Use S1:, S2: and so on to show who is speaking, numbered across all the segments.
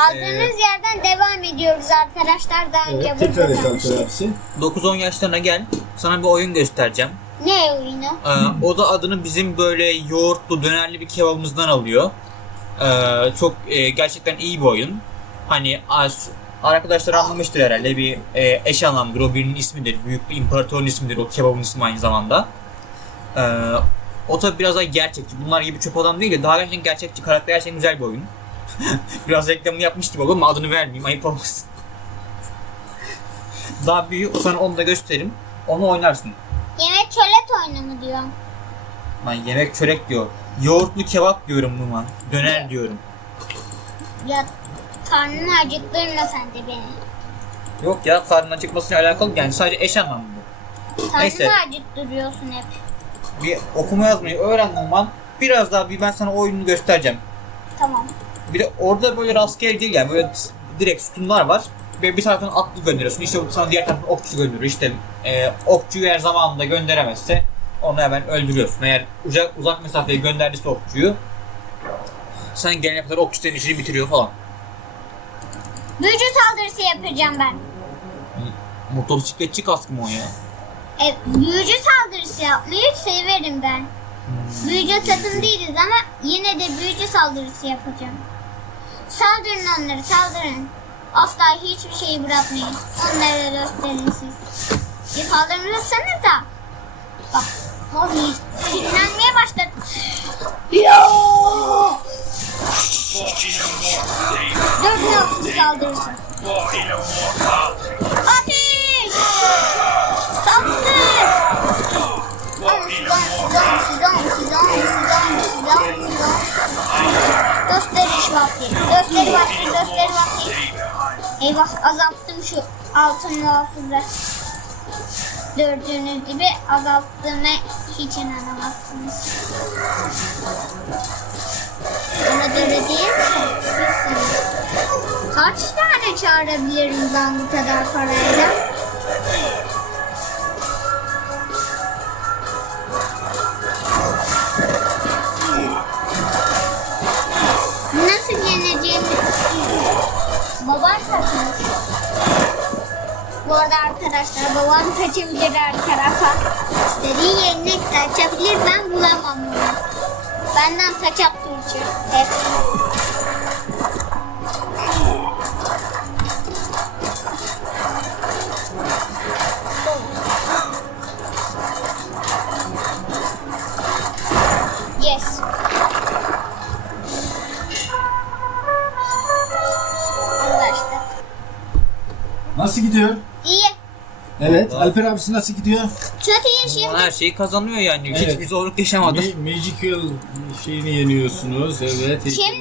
S1: Kaldığımız yerden devam ediyoruz arkadaşlar. Daha önce
S2: Evet, tekrar et
S1: kalmıştık.
S2: Alper abisi.
S3: 9-10 yaşlarına gel. Sana bir oyun göstereceğim.
S1: Ne oyunu?
S3: O da adını bizim böyle yoğurtlu dönerli bir kebabımızdan alıyor. Çok gerçekten iyi bir oyun. Hani arkadaşlar anlamıştır herhalde, bir eş anlamdır, o birinin ismidir, büyük bir imparatorun ismidir, o kebabın ismi aynı zamanda. O tabi biraz daha gerçekçi, bunlar gibi çöp adam değil de daha gerçekten gerçekçi, karakter gerçekten güzel bir oyun. Biraz reklamını yapmış gibi oldu ama adını vermeyeyim, ayıp olmasın. Daha büyük, sana onu da göstereyim, onu oynarsın.
S1: Yemek çölet oyunu mu diyor?
S3: Ben yemek çörek diyor. Yoğurtlu kebap diyorum Numan. Döner diyorum.
S1: Ya karnını acıktırma sen de beni.
S3: Yok ya, karnın acıkmasıyla alakalı yani, sadece eş anlamlı bu. Neyse.
S1: Karnını acıktırıyorsun hep.
S3: Bir okuma yazmayı öğren Numan. Biraz daha ben sana oyunu göstereceğim.
S1: Tamam.
S3: Bir de orada böyle rastgele değil yani, böyle direkt sütunlar var. Ve bir taraftan atlı gönderiyorsun. İşte sana diğer taraftan okçu gönderiyor. İşte okçuyu eğer zamanında gönderemezse onu hemen öldürüyorsun. Eğer uzak mesafeye gönderdiyse okçuyu, sen gelene kadar okçu senin işini bitiriyor falan.
S1: Büyücü saldırısı yapacağım ben.
S3: Motosikletçi kaskı mı o ya?
S1: Büyücü saldırısı yapmayı severim ben. Büyücü takım değiliz ama yine de büyücü saldırısı yapacağım. Saldırın onları, saldırın. Asla hiçbir şeyi bırakmayın. Onlara gösterin siz. Bir saldırırsanız da. Bak, Molly sinirlenmeye başladı. Dört noktasız saldırısı. Ateş! Saldır! Gösteriş vakti. Gösteri vakti. Gösteri vakti. Eyvah, azalttım şu altın muhafızı. Gördüğünüz gibi azalttığıma hiç inanamazsınız. Bana göre değilse sizsiniz. Kaç tane çağırabilirim ben bu kadar parayla? Nasıl yeneceğimi... Baban kaçmış. Bu arada arkadaşlar, babam kaçabilir her tarafa. İstediği yerine kaçabilir, ben bulamam onu. Benden kaçak Türkçe. Hep. Yes. Anlaştık.
S2: Nasıl gidiyor?
S1: İyi.
S2: Evet, Alper abisi nasıl gidiyor?
S1: Kötü yaşayayım.
S3: Numan her şeyi kazanıyor yani.
S2: Evet.
S3: Hiçbir zorluk yaşamadı.
S2: Magical şeyini yeniyorsunuz, evet.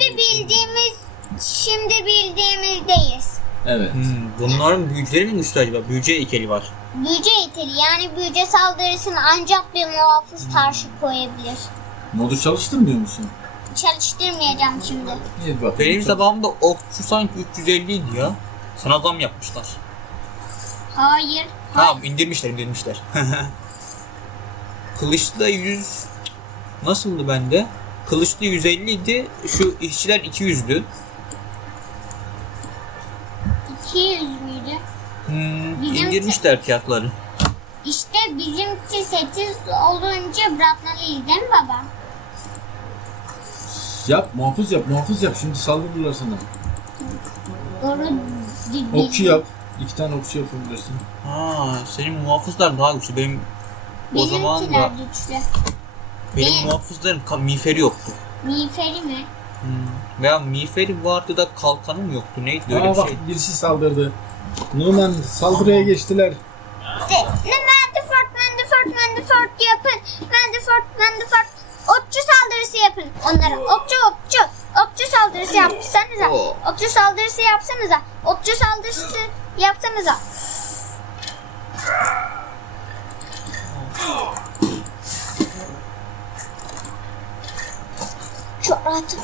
S1: Şimdi bildiğimizdeyiz.
S2: Evet.
S3: Bunların büyücüleri mi güçlü acaba? Büyücü heykeli var.
S1: Büyücü heykeli, yani büyücü saldırısını ancak bir muhafız taşı koyabilir.
S2: Modu çalıştırmıyor musun?
S1: Çalıştırmayacağım şimdi.
S2: İyi bak.
S3: Benim zamanımda okçu sanki 350 idi ya. Sana zam yapmışlar.
S1: Hayır.
S3: Tamam, indirmişler. Kılıçta 100... Nasıldı bende? Kılıçta 150 idi. Şu işçiler 200'dü.
S1: 200 müydü? Bizim
S3: İndirmişler fiyatları.
S1: İşte bizimki 8 olunca bırakmalıyız değil mi baba?
S2: Yap, muhafız yap. Şimdi saldırırlar sana.
S1: Doğru.
S2: Okçu yap. 2 tane okçu yapabilirsin.
S3: Ha, senin muhafızlar daha güçlü. Benim o zaman
S1: Benimkiler
S3: da
S1: güçlü.
S3: benim muhafızların miğferi yoktu.
S1: Miğferi mi?
S3: Veya miğferi vardı da kalkanım yoktu. Neydi öyle
S2: Aa
S3: bir
S2: bak,
S3: şey.
S2: birisi saldırdı. Numan saldırıya geçtiler.
S1: Mendefort yapın. Mendefort. Okçu saldırısı yapın. Onlara okçu saldırısı yapsanıza.
S3: Oo.
S1: Okçu saldırısı yapsanıza. Çok rahatım.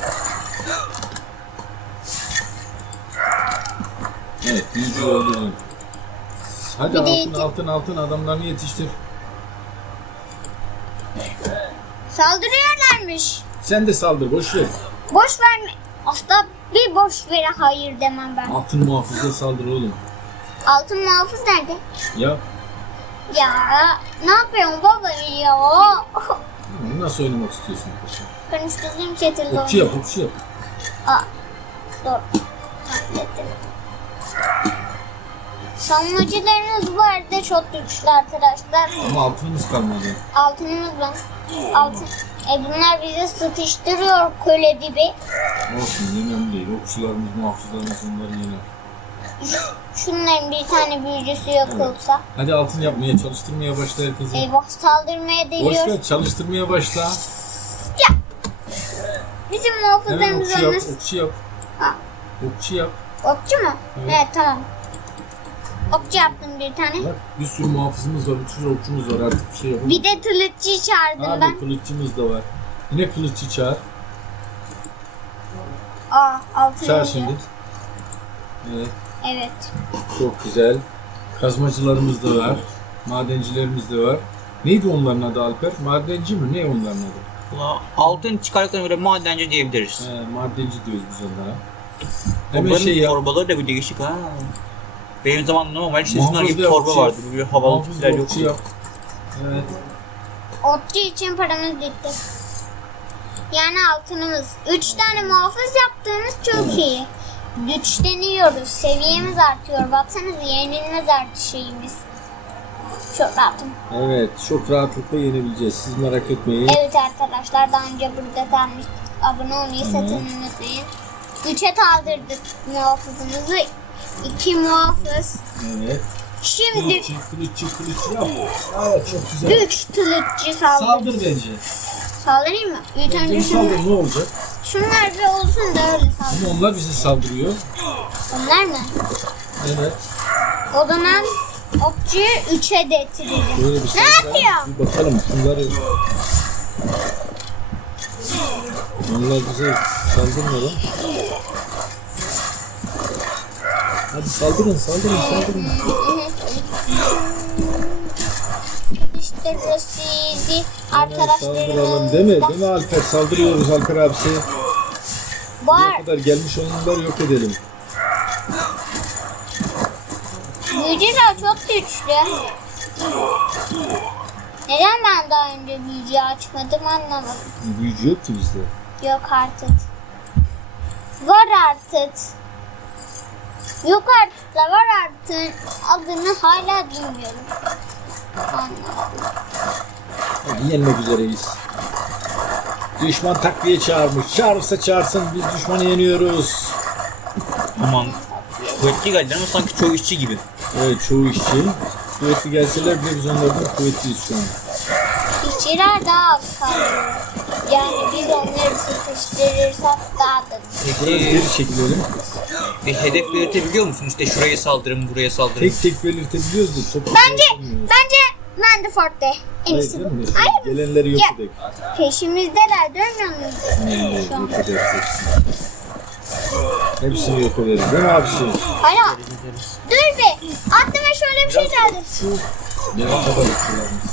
S2: Evet, büyücü öldürdün. Hadi
S1: Bir de
S2: altın adamlarını yetiştir.
S1: Saldırıyorlarmış.
S2: Sen de saldır, boş ver.
S1: Boş verme. Asla Bir boş vere hayır demem ben.
S2: Altın muhafızla saldır oğlum.
S1: Altın muhafız nerede?
S2: Ya
S1: Ya ne yapıyorsun baba ya?
S2: nasıl oynamak istiyorsun paşa?
S1: Ben istediğim şekilde
S2: Okçu yap, okçu yap.
S1: Aa, dur. Hallettim. Savunmacılarınız bu arada çok güçlü arkadaşlar.
S2: Ama altınımız kalmadı.
S1: Altınımız var. Altın. Bunlar bizi sıkıştırıyor köle gibi.
S2: Olsun, önemli değil. Okçularımız, muhafızlarımız onları yener.
S1: Şunların bir tane büyücüsü yok olsa.
S2: Hadi altın yapmaya, çalıştırmaya başla herkesi.
S1: Eyvah saldırmaya
S2: Boş
S1: deliyor.
S2: ver, çalıştırmaya başla.
S1: Ya. Bizim
S2: Hemen
S1: muhafızlarımız
S2: okçu yap,
S1: olmaz.
S2: okçu yap.
S1: Ha,
S2: Okçu yap.
S1: okçu mu?
S2: Evet.
S1: Evet tamam. Okçu yaptım bir tane.
S2: Bak bir sürü muhafızımız var, bir sürü okçumuz var. Artık bir şey yapalım.
S1: Bir de kılıççı çağırdım ben.
S2: Abi kılıççımız da var. Yine kılıççı çağır.
S1: Altın
S2: Çağır
S1: oluyor.
S2: şimdi. Evet,
S1: Evet.
S2: çok güzel. Kazmacılarımız da var. Madencilerimiz de var. Neydi onların adı Alper? Madenci mi? Ne onların adı?
S3: Valla altın çıkardıklarına göre madenci diyebiliriz.
S2: Madenci diyoruz biz onlara. Hemen
S3: Onların
S2: şey yap.
S3: torbaları da bir değişik ha. Benim zamanımda normal işte şunlar
S2: Muhafız
S3: gibi
S2: da
S3: torba
S2: okçu
S3: vardı.
S2: yap.
S3: Böyle havalı
S2: Muhafız
S3: tipler
S2: da
S3: yok.
S2: okçu yap. Evet.
S1: Okçu için paramız gitti. Yani altınımız. 3 tane muhafız yaptığımız çok iyi. Güçleniyoruz. Seviyemiz artıyor. Baksanıza yenilmez artı şeyimiz. Çok rahatım.
S2: Evet, çok rahatlıkla yenebileceğiz. Siz merak etmeyin.
S1: Evet arkadaşlar daha önce burada kalmıştık. Abone olmayı sakın unutmayın. 3'e kaldırdık muhafızımızı. 2 muhafız.
S2: Evet.
S1: Şimdi
S2: Kılıççı yap. Evet, çok güzel.
S1: 3 kılıççı saldır.
S2: Saldır bence.
S1: Saldırayım mı? İlk önce
S2: Bence
S1: şunlar.
S2: saldır, ne olacak?
S1: Şunlar bir olsun da öyle saldır.
S2: Ama onlar bize saldırıyor.
S1: Onlar mı?
S2: Evet.
S1: O zaman okçuyu 3'e getirelim.
S2: Böyle bir
S1: Ne
S2: saldıralım.
S1: yapıyor?
S2: Bir bakalım şunları. Onlar bize saldırmıyor lan. Hadi saldırın.
S1: İşte sizi
S2: Saldıralım
S1: arkadaşlarımız
S2: değil mi? Değil mi Alper? Saldırıyoruz Alper abisi.
S1: var.
S2: Ne kadar gelmiş olanları yok edelim.
S1: Büyücüler çok güçlü. Neden ben daha önce büyücü açmadım anlamadım.
S2: Büyücü yok ki bizde.
S1: Yok artık. Var artık. Yok artık da var artık. Adını hala bilmiyorum. Anlamadım.
S2: Yenmek üzereyiz. Düşman takviye çağırmış. Çağırırsa çağırsın. Biz düşmanı yeniyoruz.
S3: Aman kuvvetli geldiler ama sanki çoğu işçi gibi.
S2: Evet, çoğu işçi. Kuvvetli gelseler bile biz onlardan kuvvetliyiz şu an.
S1: İşçiler daha az kalıyor. Yani biz onları sıkıştırırsak daha da.
S2: Biraz
S3: Peki
S2: geri çekilelim.
S3: bir hedef belirtebiliyor musun? İşte şuraya saldırın, buraya saldırın.
S2: Tek tek belirtebiliyoruz da toplu
S1: Bence
S2: belirtemiyoruz.
S1: Mandefort'te en
S2: Hayır
S1: iyisi bu.
S2: canım,
S1: Hayır.
S2: gelenleri yok
S1: Ya.
S2: edelim.
S1: Peşimizdeler görmüyor musun? Şu an.
S2: Yok ederiz hepsini. Hepsini yok ederiz değil mi abisi?
S1: Hayır. Dur be. Aklıma şöyle bir şey geldi.
S2: Ne kadar okçularımız.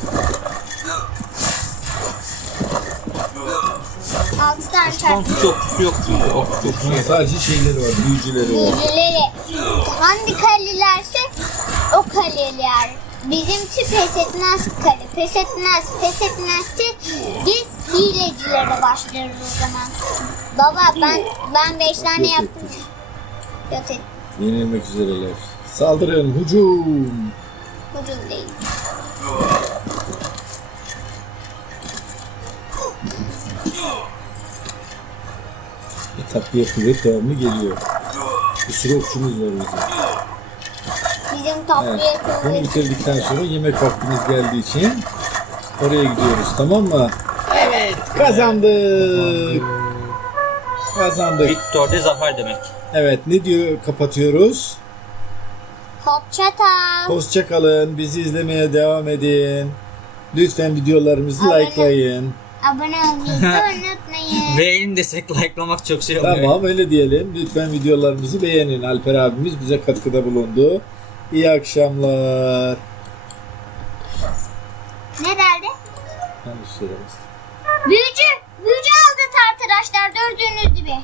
S1: 6 tane çarpı.
S3: Son okçusu yok çünkü. Okçu çok şey.
S2: Sadece şeyleri var, büyücüleri var.
S1: Büyücüleri. Hangi kalelerse o kaleler. Bizimki pes etmez kale. Pes etmezse biz hilecilere başlarız o zaman. Baba ben 5 tane
S2: Yok
S1: yaptım. Yok et.
S2: Yenilmek üzereler. Saldırın, hücum.
S1: Ucuz değil.
S2: Takviye kuvvet devamlı geliyor. Bir sürü okçumuz var bizim.
S1: Bizim takviye
S2: Evet. Bunu
S1: kuvveti.
S2: bitirdikten sonra yemek vaktimiz geldiği için oraya gidiyoruz, tamam mı? Evet, kazandık. Kazandık.
S3: Victor de zafer demek.
S2: Evet, ne diyor kapatıyoruz?
S1: Hoşça kal.
S2: Hoşça kalın, bizi izlemeye devam edin. Lütfen videolarımızı
S1: Abone-
S2: likelayın.
S1: Abone olmayı da unutmayın.
S3: Beğenin desek likelamak çok şey oluyor.
S2: Tamam, öyle diyelim. Lütfen videolarımızı beğenin. Alper abimiz bize katkıda bulundu. İyi akşamlar.
S1: Ne derdi?
S2: Yanlış söylemiştim.
S1: Büyücü aldık arkadaşlar gördüğünüz gibi.